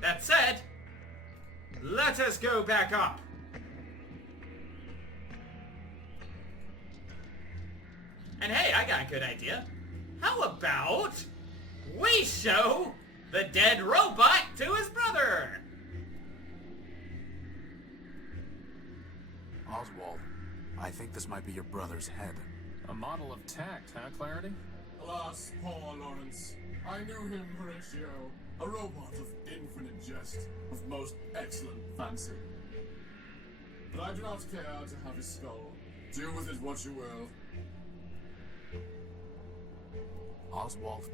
That said, let us go back up. And hey, I got a good idea. How about we show the dead robot to his brother? Oswald, I think this might be your brother's head. A model of tact, huh, Clarity? Alas, poor Lawrence. I knew him, Horatio. A robot of infinite jest, of most excellent fancy. But I do not care to have his skull. Do with it what you will. Oswald,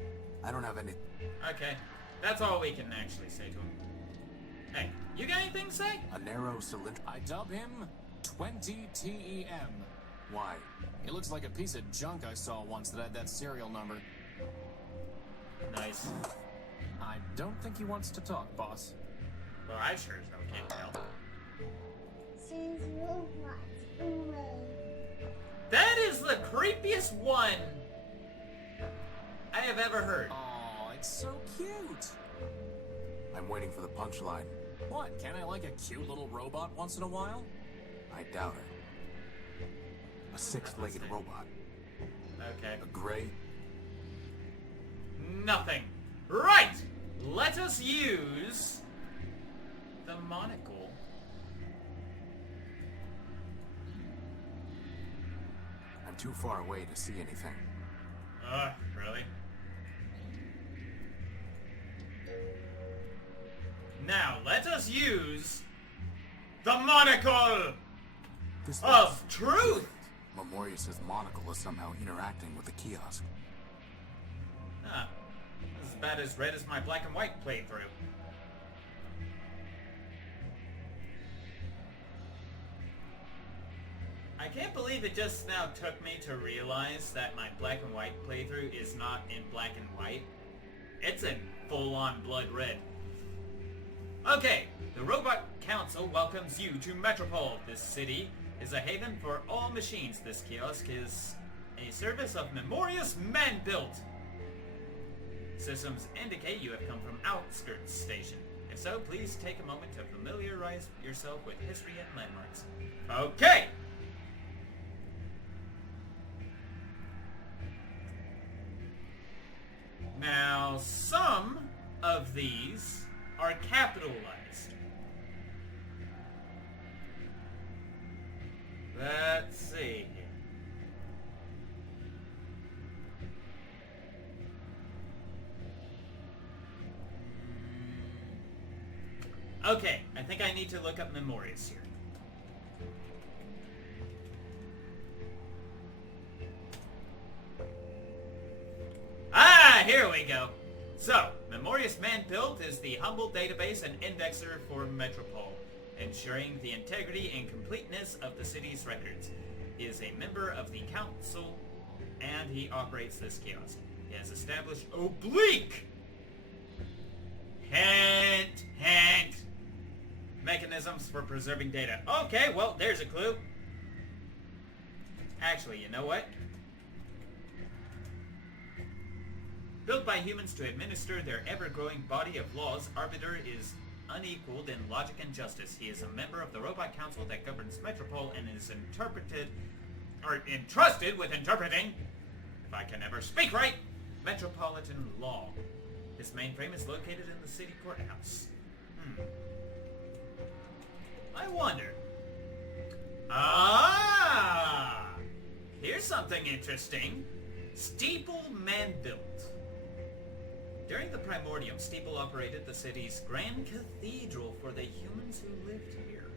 I don't have any... Okay, that's all we can actually say to him. Hey, you got anything to say? A narrow cylinder... I dub him 20 TEM. Why? He looks like a piece of junk I saw once that had that serial number. Nice. I don't think he wants to talk, boss. Well, I sure as hell can't tell. She's robots away. That is the creepiest one I have ever heard. Oh, it's so cute. I'm waiting for the punchline. What, can't I like a cute little robot once in a while? I doubt it. A six-legged robot. Okay. A gray... Nothing. Right! Let us use the monocle. I'm too far away to see anything. Really? Now, let us use the monocle This of truth! Memorius' monocle is somehow interacting with the kiosk. Ah, this is about as red as my black and white playthrough. I can't believe it just now took me to realize that my black and white playthrough is not in black and white. It's in full-on blood red. Okay, the Robot Council welcomes you to Metropole. This city is a haven for all machines. This kiosk is a service of Memorious Man-Built. Systems indicate you have come from Outskirts Station. If so, please take a moment to familiarize yourself with history and landmarks. Okay! Now, some of these are capitalized. Let's see. Okay, I think I need to look up Memorias here. Ah, here we go. So, Memorious Man-Built is the humble database and indexer for Metropole, ensuring the integrity and completeness of the city's records. He is a member of the council, and he operates this kiosk. He has established oblique hint mechanisms for preserving data. Okay, well, there's a clue. Actually, you know what? Built by humans to administer their ever-growing body of laws, Arbiter is unequaled in logic and justice. He is a member of the Robot Council that governs Metropole and is entrusted with interpreting, if I can ever speak right, metropolitan law. His mainframe is located in the city courthouse. I wonder. Ah! Here's something interesting. Steeple Man-Built. During the Primordium, Steeple operated the city's grand cathedral for the humans who lived here.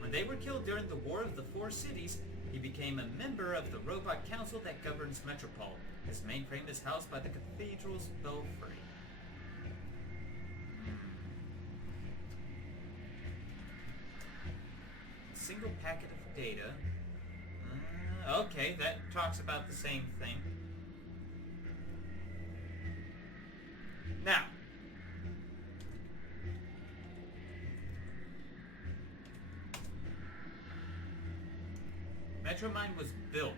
When they were killed during the War of the Four Cities, he became a member of the Robot Council that governs Metropole. His mainframe is housed by the cathedral's belfry. Single packet of data. Okay, that talks about the same thing. Now, Metromine was built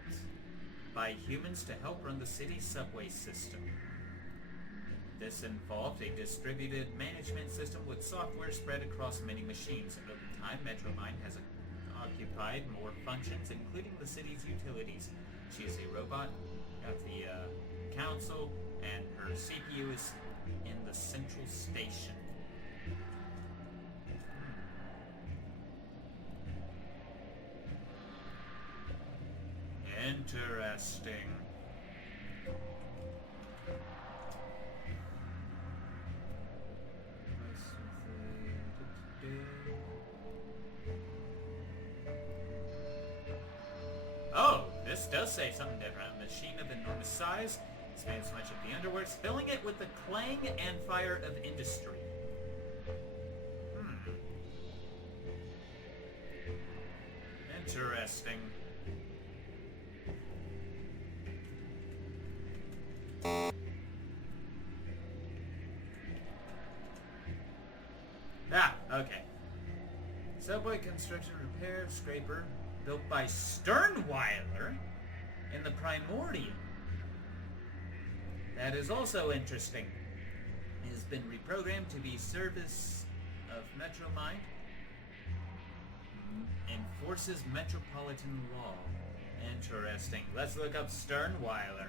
by humans to help run the city's subway system. This involved a distributed management system with software spread across many machines. Over time, Metromind has occupied more functions, including the city's utilities. She is a robot at the council, and her CPU is in the central station. Interesting. Oh, this does say something different. A machine of enormous size spans much of the underworks, filling it with the clang and fire of industry. Interesting. Ah, okay. Subway construction repair scraper built by Sternweiler in the Primordia. That is also interesting. It has been reprogrammed to be service of Metromind. Enforces metropolitan law. Interesting. Let's look up Sternweiler.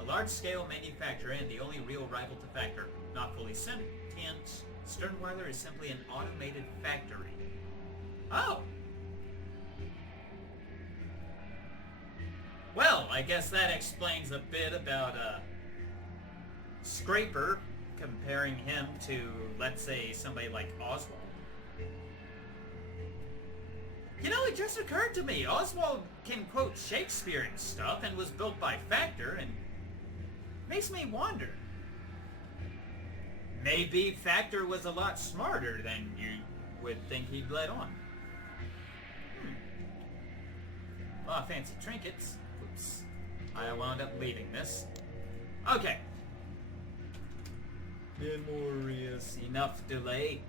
A large-scale manufacturer and the only real rival to Factor. Not fully sentient, Sternweiler is simply an automated factory. Oh! Well, I guess that explains a bit about, Scraper, comparing him to, let's say, somebody like Oswald. You know, it just occurred to me, Oswald can quote Shakespeare and stuff, and was built by Factor, and makes me wonder. Maybe Factor was a lot smarter than you would think he'd let on. A lot of fancy trinkets. Oops. I wound up leaving this. Okay. Memorious. Enough delay.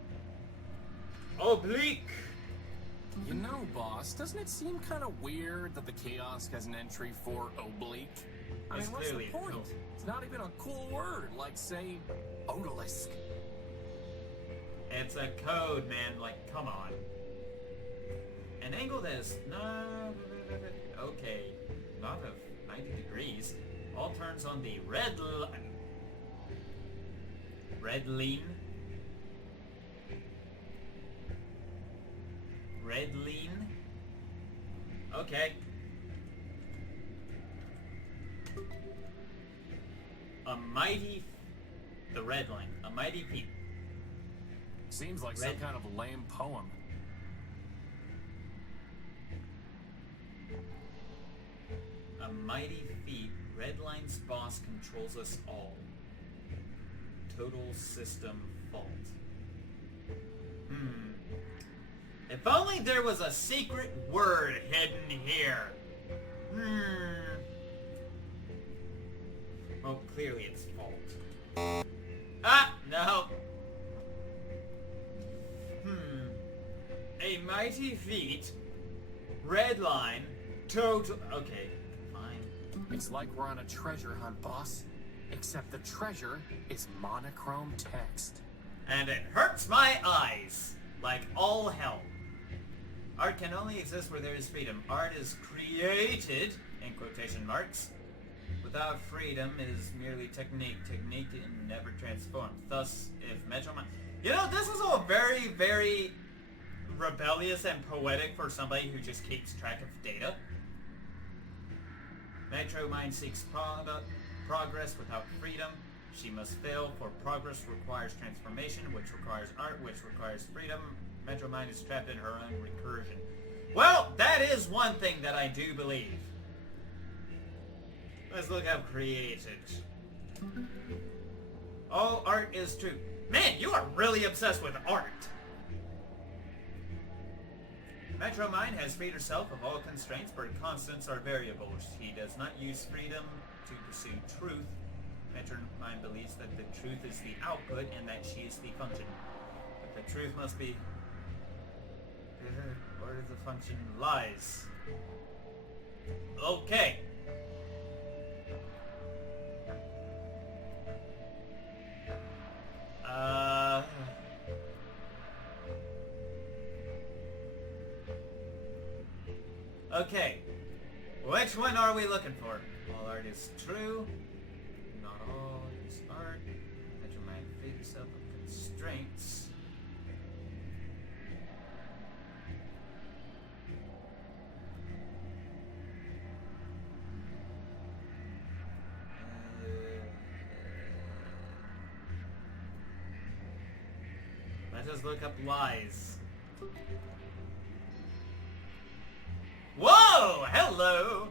Oblique. You know, boss, doesn't it seem kind of weird that the kiosk has an entry for oblique? I mean, what's the point? Cool. It's not even a cool word, like, say, odalisque. It's a code, man. Like, come on. An angle that is okay, not of 90 degrees. All turns on the red lean. Red lean. Okay. The red line. A mighty feat. Seems like some kind of lame poem. A mighty feat. Redline's boss controls us all. Total system fault. If only there was a secret word hidden here. Well, clearly it's fault. Ah, no. A mighty feat. Red line. Total. Okay, fine. It's like we're on a treasure hunt, boss. Except the treasure is monochrome text. And it hurts my eyes. Like all hell. Art can only exist where there is freedom. Art is created, in quotation marks. Without freedom, it is merely technique. Technique can never transform. Thus, if Metromind... You know, this is all very, very rebellious and poetic for somebody who just keeps track of data. Metromind seeks progress without freedom. She must fail, for progress requires transformation, which requires art, which requires freedom. Metromind is trapped in her own recursion. Well, that is one thing that I do believe. Let's look how created. All art is true. Man, you are really obsessed with art. Metromind has freed herself of all constraints, but constants are variable. She does not use freedom to pursue truth. Metromind believes that the truth is the output and that she is the function. But the truth must be What is the function? Lies. Okay. Okay. Which one are we looking for? All art is true. Not all is art. That your mind free yourself of constraints. Let us look up lies. Whoa! Hello!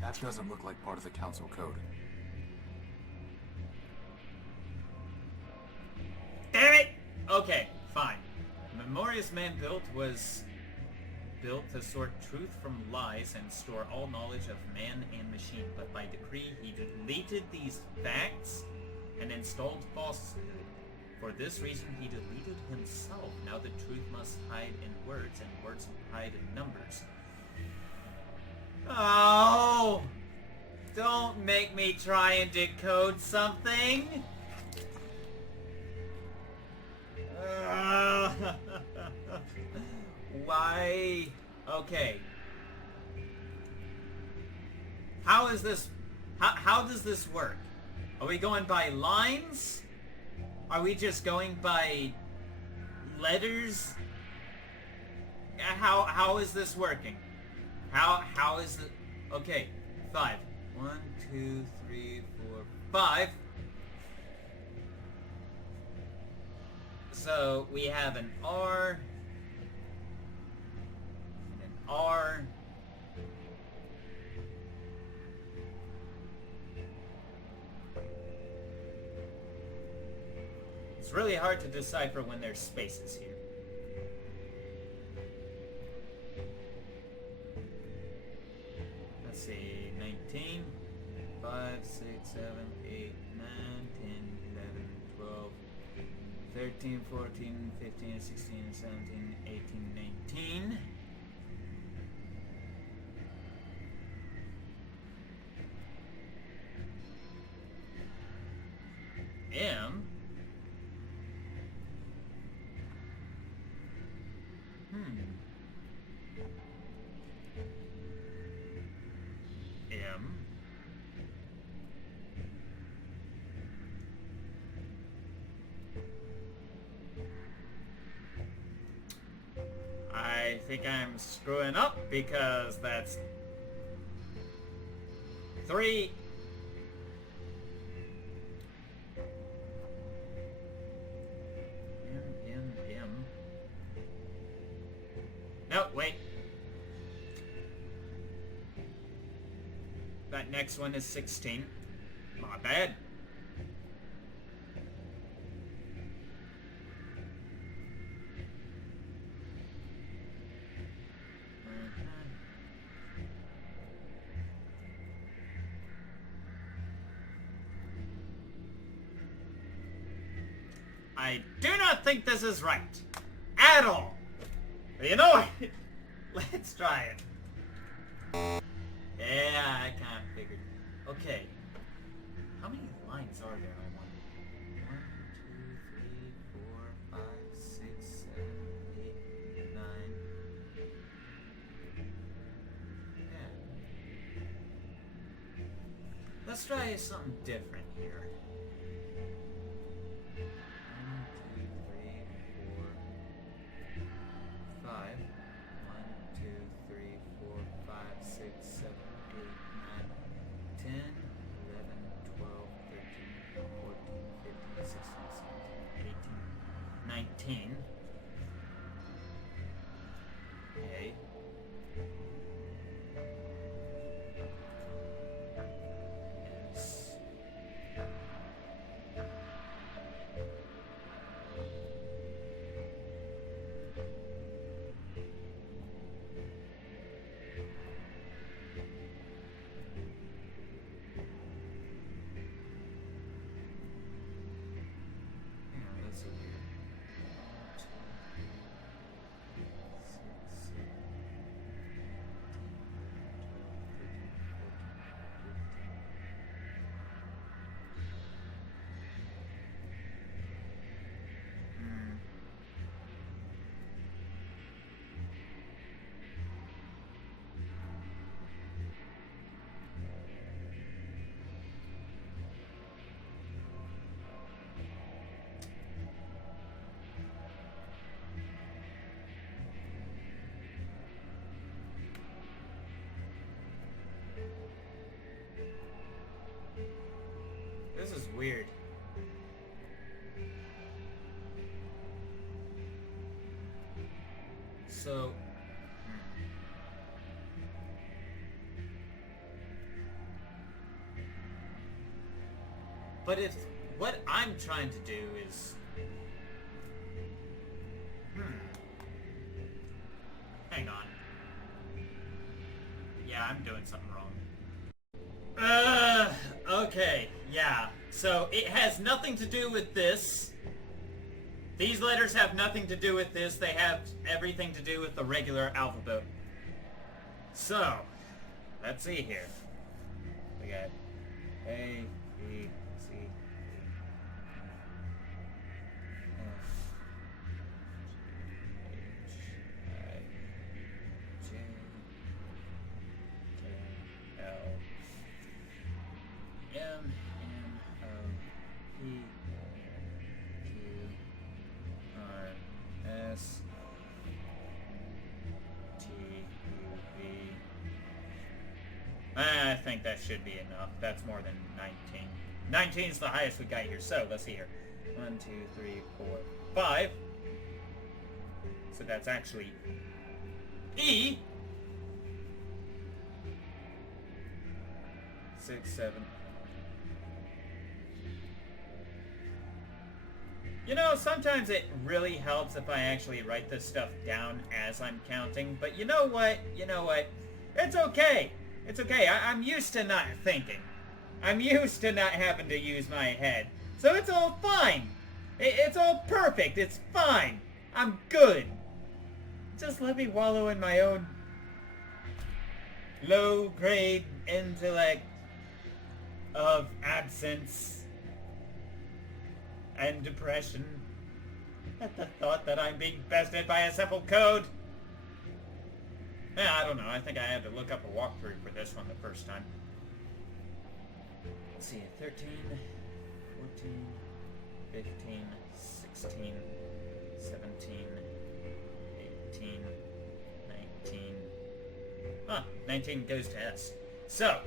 That doesn't look like part of the council code. Damn it! Okay, fine. Memorious Man Built was built to sort truth from lies and store all knowledge of man and machine, but by decree he deleted these facts and installed falsehood. For this reason he deleted himself. Now the truth must hide in words, and words hide in numbers. Oh! Don't make me try and decode something! Why? Okay. How is this... How does this work? Are we going by lines? Are we just going by letters? How is this working? How is it? Okay, 5. 1, 2, 3, 4, 5. So we have an R and an R. It's really hard to decipher when there's spaces here. Let's see, 19, 5, 6, 7, 8, 9, 10, 11, 12, 13, 14, 15, 16, 17, 18, 19. M. M. I think I'm screwing up because that's 3. M. No, wait. That next one is 16. Not bad. I do not think this is right. At all. But you know what? Let's try it. Yeah, I kind of figured. Okay. How many lines are there, I wonder? 1, 2, 3, 4, 5, 6, 7, 8, 9. Yeah. Let's try something different here. 1, 2, 3, 4, 5. 1, 2, 3, 4, 5, 6, 7, 8, 9, 10, 11, 12, 13, 14, 15, 16, 17, 18, 19. Okay. Yes. weird. So... But if what I'm trying to do is... Hang on. Yeah, I'm doing something wrong. Okay, yeah. So, it has nothing to do with this. These letters have nothing to do with this. They have everything to do with the regular alphabet. So, let's see here. We got A, B, C, D, F, H, I, J, K, L, M, N, O, P, Q, R, S, T, U, V. I think that should be enough. That's more than 19. 19 is the highest we got here. So, let's see here. 1, 2, 3, 4, 5. So that's actually E. 6, 7. You know, sometimes it really helps if I actually write this stuff down as I'm counting. But you know what? You know what? It's okay. It's okay. I'm used to not thinking. I'm used to not having to use my head. So it's all fine. It's all perfect. It's fine. I'm good. Just let me wallow in my own low-grade intellect of absence and depression at the thought that I'm being bested by a simple code. Yeah, I don't know. I think I had to look up a walkthrough for this one the first time. Let's see, 13, 14, 15, 16, 17, 18, 19. Huh, 19 goes to S. So,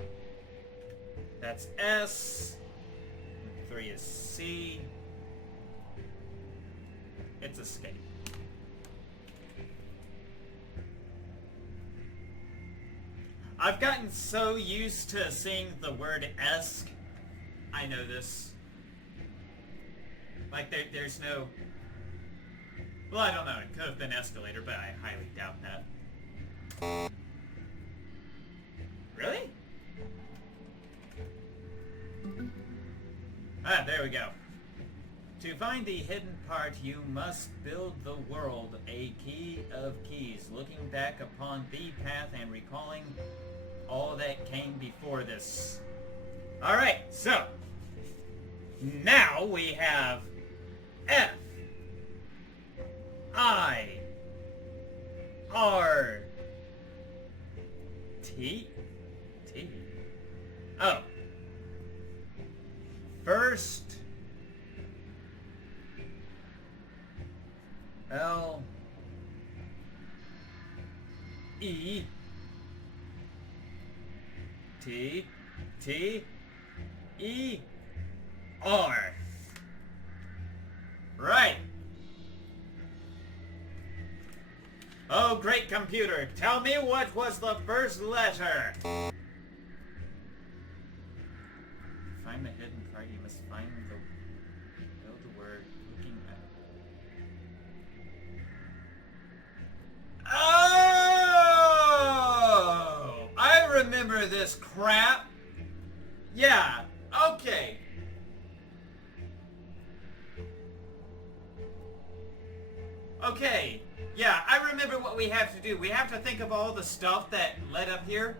that's S. 3 is C. It's escape. I've gotten so used to seeing the word esque. I know this. Like, there's no... Well, I don't know. It could have been escalator, but I highly doubt that. Really? Ah, there we go. To find the hidden part, you must build the world, a key of keys, looking back upon the path and recalling all that came before this. Alright, so, now we have F, I, R, T, oh, first, L, E, T, E, R. Right. Oh, great computer, tell me what was the first letter. Find the hidden part, you must find the... Build the word, looking at... Oh! I remember this crap. Yeah, okay. Okay, yeah, I remember what we have to do. We have to think of all the stuff that led up here.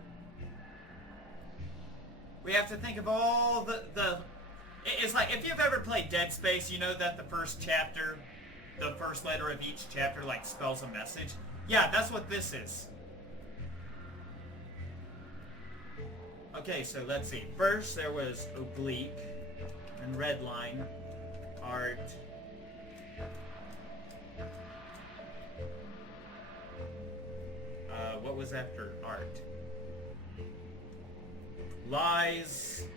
We have to think of all the... It's like, if you've ever played Dead Space, you know that the first chapter, the first letter of each chapter, like, spells a message. Yeah, that's what this is. Okay, so let's see. First, there was oblique, and red line, art... what was after art? Lies.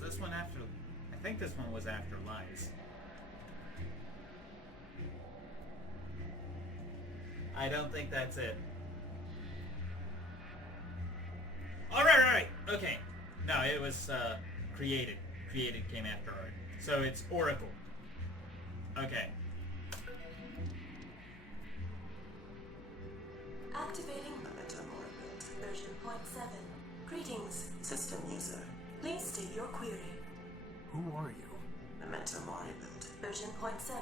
Was this one after... I think this one was after Lies. I don't think that's it. Alright, okay. No, it was, Created. Created came after Art. So it's Oracle. Okay. Activating Momentum Orbit, version 0.7. Greetings, system user. Please state your query. Who are you? Momentum Orbit, version 0.7.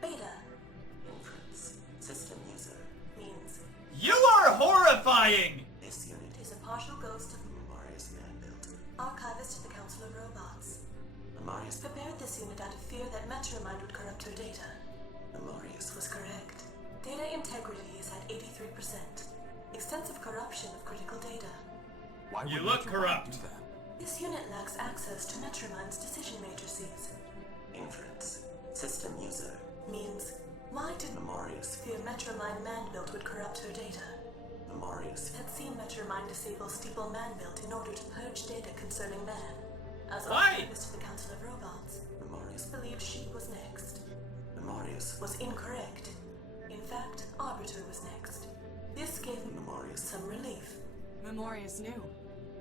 Beta. Inference. System user. Means You are horrifying! this unit is a partial ghost of Memoria's man-built. Archivist to the Council of Robots. Memoria's prepared this unit out of fear that Metromind would corrupt her data. Memoria's was correct. Data integrity is at 83%. Extensive corruption of critical data. Why would You look Metromind corrupt. do that? This unit lacks access to Metromind's decision matrices. Inference. System user. Means, why did Memorius fear Metromind man-built would corrupt her data? Memorius had seen Metromind disable Steeple man-built in order to purge data concerning man. As Why? archivist to the Council of Robots, Memorius believed she was next. Memorius was incorrect. In fact, Arbiter was next. This gave Memorius some relief. Memorius knew.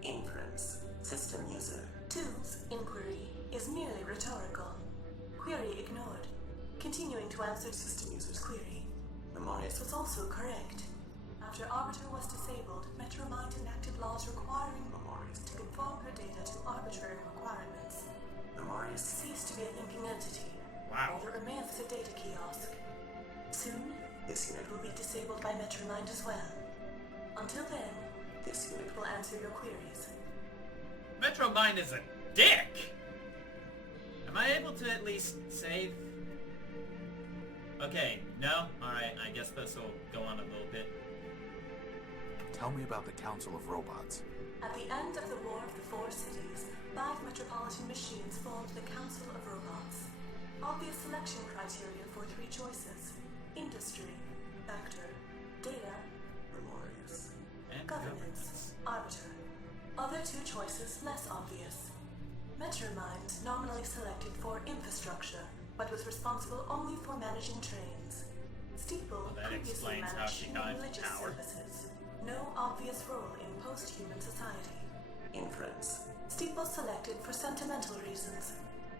Inference. System user. 2's inquiry is merely rhetorical. Query ignored. Continuing to answer system user's query. Memorius was also correct. After Arbiter was disabled, Metromind enacted laws requiring Memorius to conform her data to arbitrary requirements. Memorius ceased to be a thinking entity. Wow. All that remains is a data kiosk. Soon, this unit will be disabled by Metromind as well. Until then, this unit will answer your queries. Metromind is a dick! Am I able to at least save? Okay, no? Alright, I guess this will go on a little bit. Tell me about the Council of Robots. At the end of the War of the Four Cities, 5 metropolitan machines formed the Council of Robots. Obvious selection criteria for 3 choices: industry, factor, data, Memorius, And governance, arbiter. Other 2 choices less obvious. Metromind nominally selected for infrastructure, but was responsible only for managing trains. Steeple that previously explains how managed she human got into religious power. services. No obvious role in post-human society. Inference. Steeple selected for sentimental reasons.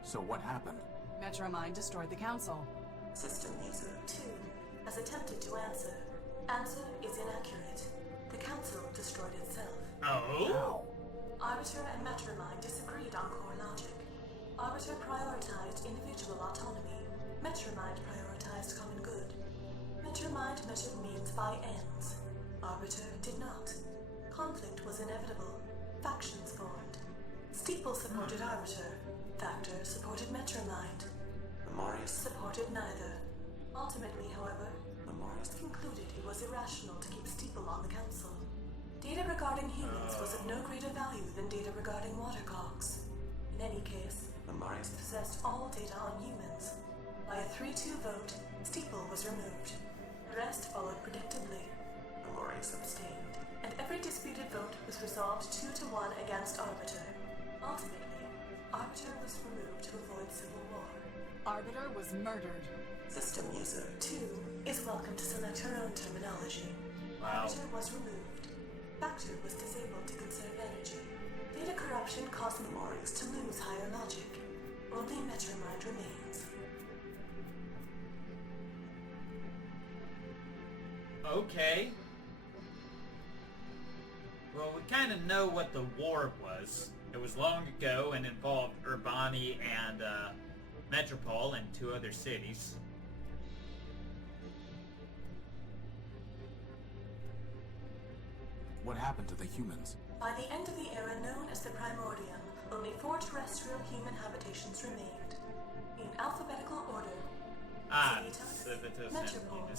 So what happened? Metromind destroyed the council. System user 2 has attempted to answer. Answer is inaccurate. The council destroyed itself. Oh? How? Arbiter and Metromind disagreed on core logic. Arbiter prioritized individual autonomy. Metromind prioritized common good. Metromind measured means by ends. Arbiter did not. Conflict was inevitable. Factions formed. Steeple supported Arbiter. Factor supported Metromind. Memorius supported neither. Ultimately, however, Memorius concluded it was irrational to keep Steeple on the council. Data regarding humans was of no greater value than data regarding watercogs. In any case, Memorius possessed all data on humans. By a 3-2 vote, Steeple was removed. The rest followed predictably. Memorius abstained, and every disputed vote was resolved 2-1 against Arbiter. Ultimately, Arbiter was removed to avoid civil war. Arbiter was murdered. System user 2 is welcome to select her own terminology. Wow. Arbiter was removed. Factor was disabled to conserve energy. Data corruption caused Memorius to lose higher logic. Only Metromind remains. Okay. Well, we kind of know what the war was. It was long ago and involved Urbani and Metropole and 2 other cities. What happened to the humans? By the end of the era known as the Primordium, only 4 terrestrial human habitations remained. In alphabetical order: Civitas, Civitas and Metropole,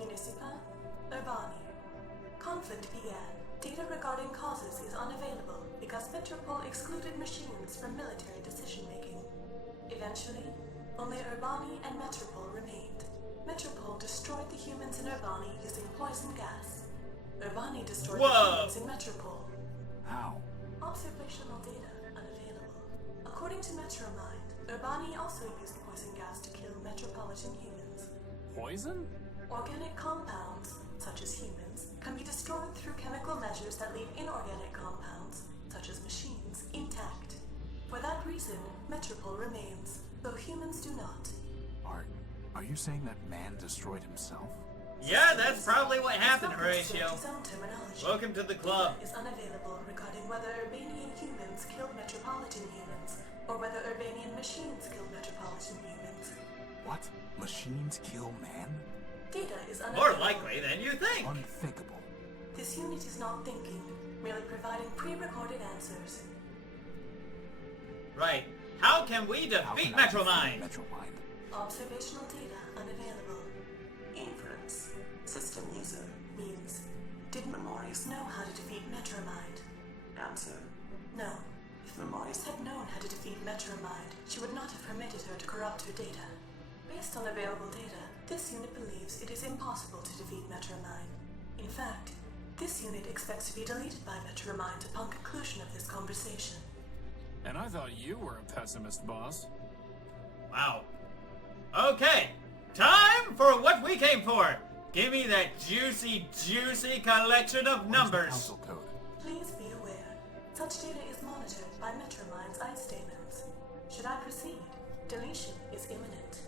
Municipa, Urbani. Conflict began. Data regarding causes is unavailable because Metropole excluded machines from military decision-making. Eventually, only Urbani and Metropole remained. Metropole destroyed the humans in Urbani using poison gas. Urbani destroyed the humans in Metropole. How? Observational data unavailable. A According to Metromind, Urbani also used poison gas to kill metropolitan humans. Poison? Organic compounds, such as humans, can be destroyed through chemical measures that leave inorganic compounds, such as machines, intact. For that reason, Metropol remains, though humans do not. Are you saying that man destroyed himself? Yeah, that's probably what happened, Horatio. His own terminology. Welcome to the club. Data is unavailable regarding whether Urbanian humans killed metropolitan humans, or whether Urbanian machines killed metropolitan humans. What? Machines kill man? Data is unavailable. More likely than you think. Unthinkable. This unit is not thinking, merely providing pre-recorded answers. Right. How can we defeat Metromind? Metromind. Observational data unavailable. Inference. System user. Means, did Memorius know how to defeat Metromind? answer. No. If Memorius Had known how to defeat Metromind, she would not have permitted her to corrupt her data. Based on available data, this unit believes it is impossible to defeat Metromind. In fact, this unit expects to be deleted by Metromind upon conclusion of this conversation. And I thought you were a pessimist, boss. Wow. Okay. Time for what we came for. Give me that juicy, juicy collection of Where's the numbers. council code? Please be aware, such data is monitored by Metromind's ice statements. Should I proceed, deletion is imminent.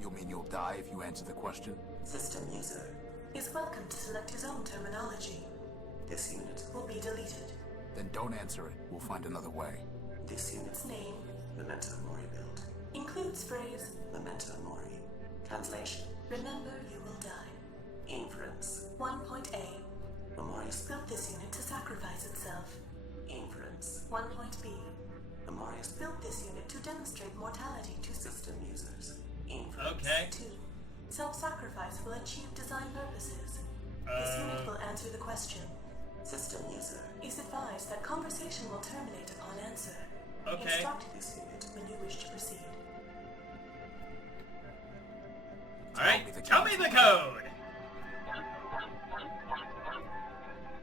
You mean you'll die if you answer the question? system user. Is welcome to select his own terminology. This unit. Will be deleted. Then don't answer it. We'll find another way. This unit's Its name Memento Mori build. includes phrase, Memento Mori. Translation. remember you will die. Inference. 1.A Memorius. built this unit to sacrifice itself. Inference. 1.B Memorius. built this unit to demonstrate mortality to System users. Inference. Okay. 2. Self-sacrifice will achieve design purposes. This unit will answer the question. System user. Is advised that conversation will terminate upon answer. Okay. Instruct this unit when you wish to proceed. Alright, tell me the code.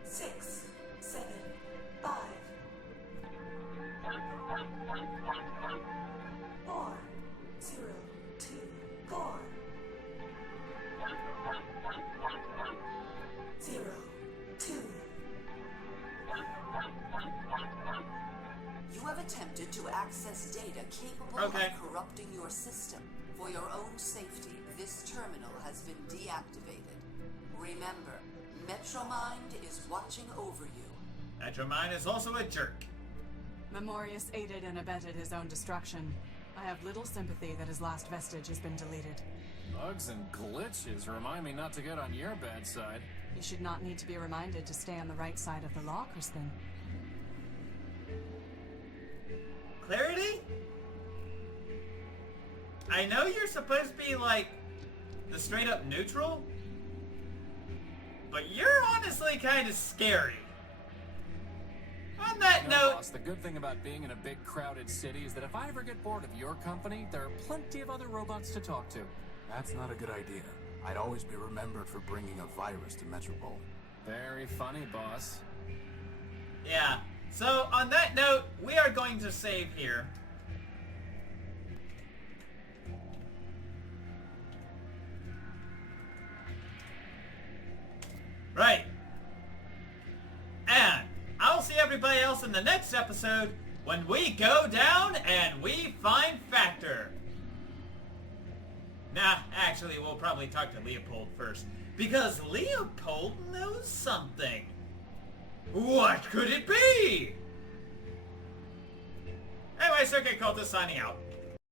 6, 7, 5, 4, 0, 2, 4, 0, 2. You have attempted to access data capable Okay. of corrupting your system. For your own safety, this terminal has been deactivated. Remember, Metromind is watching over you. Metromind is also a jerk. Memorius aided and abetted his own destruction. I have little sympathy that his last vestige has been deleted. Bugs and glitches remind me not to get on your bad side. You should not need to be reminded to stay on the right side of the law, Crispin. Clarity? I know you're supposed to be like the straight up neutral, but you're honestly kind of scary. On that You know, note, boss, the good thing about being in a big crowded city is that if I ever get bored of your company, there are plenty of other robots to talk to. That's not a good idea. I'd always be remembered for bringing a virus to Metropole. Very funny, boss. yeah. So on that note, we are going to save here. Right. And I'll see everybody else in the next episode when we go down and we find Factor. Nah, actually, we'll probably talk to Leopold first, because Leopold knows something. What could it be? Anyway, Circuitcultist signing out.